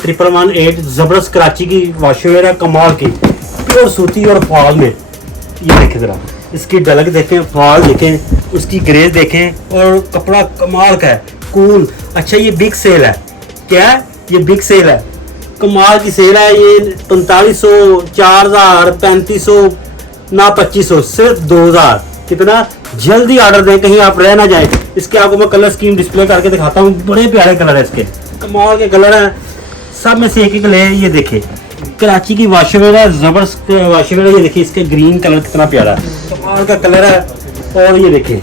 1118 जबरदस्त कराची की वाशवेयर है, कमाल की प्योर सूती और फॉल में। ये देखें ज़रा, इसकी डलक देखें, फॉल देखें, उसकी ग्रेज देखें और कपड़ा कमाल का है, कूल। अच्छा ये बिग सेल है, क्या है ये बिग सेल है, कमाल की सेल है। ये 4500, 4000, 3500 ना 2500, सिर्फ 2000। कितना जल्दी ऑर्डर दें, कहीं आप रह ना जाए। इसके आपको मैं कलर स्कीम डिस्प्ले करके दिखाता हूँ, बड़े प्यारे कलर है इसके, कमाल के कलर हैं। सब में से एक एक ले। ये देखिए कराची की वाशवेयर है, जबरदस्त वाशवेयर है। ये देखिए इसके ग्रीन कलर कितना प्यारा है, कमाल का कलर है। और ये देखिए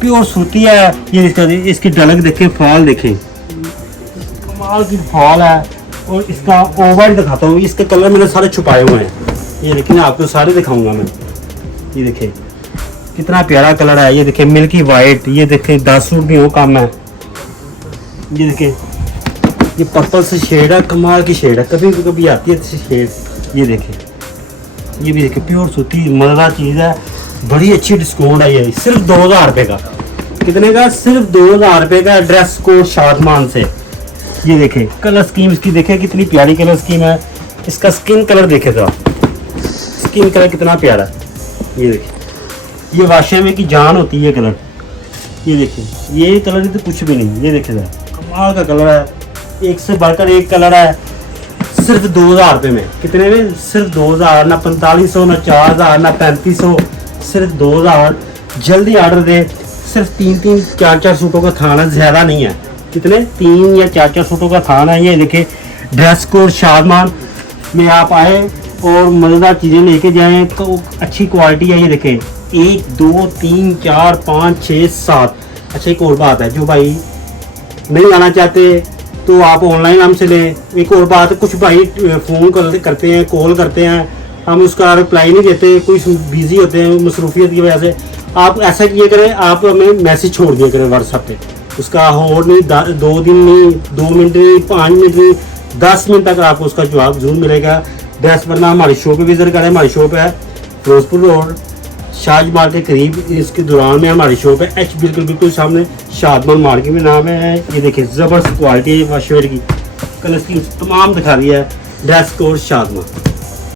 प्योर सूती है। ये इसकी डलक देखें, फॉल देखें, कमाल की फॉल है। और इसका ओवर दिखाता हूँ, इसके कलर मैंने सारे छुपाए हुए हैं। ये देखिए ना, आपको सारे दिखाऊंगा मैं। ये देखिए कितना प्यारा कलर है। ये देखिए मिल्की वाइट, ये देखिए 10 सूट भी हो कम है। ये देखिए ये पर्पल से शेड है, कमाल की शेड है, कभी कभी आती है शेड। ये देखिए ये भी देखिए प्योर सूती मज़ेदार चीज़ है, बड़ी अच्छी डिस्काउंट है। ये सिर्फ 2000 रुपये का। कितने का? सिर्फ 2000 रुपये का। ड्रेस कोड शादमान से। ये देखें कलर स्कीम इसकी, देखें कितनी प्यारी कलर स्कीम है। इसका स्किन कलर देखे तो, स्किन कलर कितना प्यारा है। ये देखिए ये वाशर में की जान होती है कलर। ये देखिए ये कलर तो कुछ भी नहीं। ये देखिए कमाल का कलर है, एक से बढ़कर एक कलर है। सिर्फ 2000 रुपये में। कितने में? सिर्फ 2000, ना 4500, ना 4000, ना 3500, सिर्फ 2000। जल्दी ऑर्डर दे। सिर्फ 3-3, 4-4 सूटों का थान है, ज़्यादा नहीं है। कितने? 3 या 4-4 सूटों का थान है। ये देखिए ड्रेस कोड शादमान में आप आए और मज़ेदार चीज़ें लेके जाएं तो अच्छी क्वालिटी है। ये देखें 1, 2, 3, 4, 5, 6, 7। अच्छा एक और बात है, जो भाई नहीं आना चाहते तो आप ऑनलाइन हमसे लें। एक और बात, कुछ भाई फ़ोन करते हैं, कॉल करते हैं, हम उसका रिप्लाई नहीं देते, कोई बिज़ी होते हैं मसरूफियत की वजह से। आप ऐसा किया करें, आप हमें मैसेज छोड़ दिया करें व्हाट्सएप पे। उसका और नहीं 2 दिन नहीं, 2 मिनट नहीं, 5 मिनट नहीं, 10 मिनट तक आपको उसका जवाब जरूर मिलेगा। ड्रेस वरना हमारी शॉप पे विजिट करें। हमारी शॉप है फिरोजपुर रोड, शाज मार्ग के करीब, इसके दौरान में हमारी शॉप है। बिल्कुल सामने शादमान मार्केट में नाम है। ये देखिए ज़बरदस्त क्वालिटी है वाशवेयर की, कलर स्कीम तमाम दिखा रही है। Dress code Shadman.